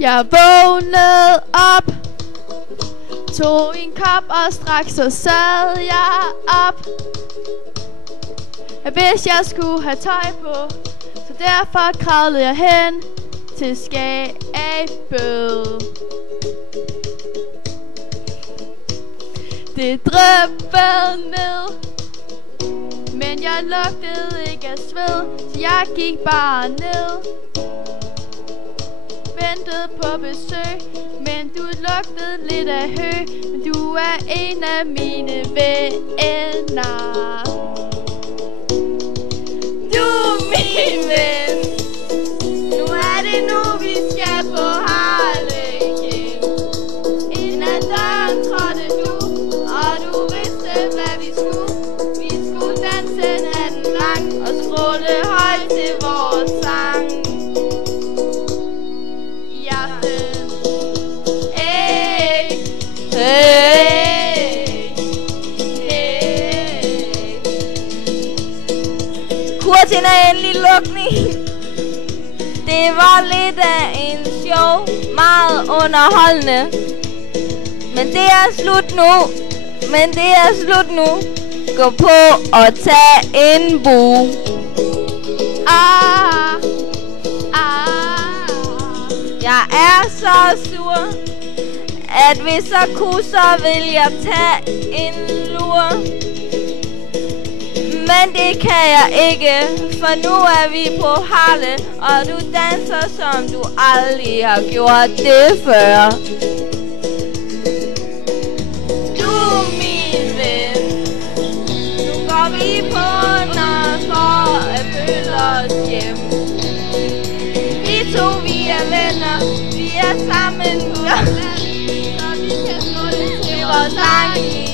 Jeg vågnede op, tog en kop og straks så sad jeg op. Jeg vidste jeg skulle have tøj på, så derfor kravlede jeg hen til skabet. Det dryppede ned, men jeg lugtede ikke af sved, så jeg gik bare ned. Ventede på besøg, men du lugtede lidt af hø. Men du er en af mine venner. Du er min ven. Nu er det nu, vi skal på Harlingen. Ind ad døren trådte du, og du vidste, hvad vi skulle. Vi skulle danse natten lang og skråle højt til vores sang. Kursen er endelig lukning. Det var lidt af en show, meget underholdende. Men det er slut nu. Gå på og tag en bu. Jeg er så sur, at hvis jeg kunne, så vil jeg tage en lur. Men det kan jeg ikke, for nu er vi på Harle, og du danser, som du aldrig har gjort det før. Du er min ven. Nu går vi på noget for at føle os hjem. Vi to, vi er venner, vi er sammen nu. Så vi kan slå det til vores sang.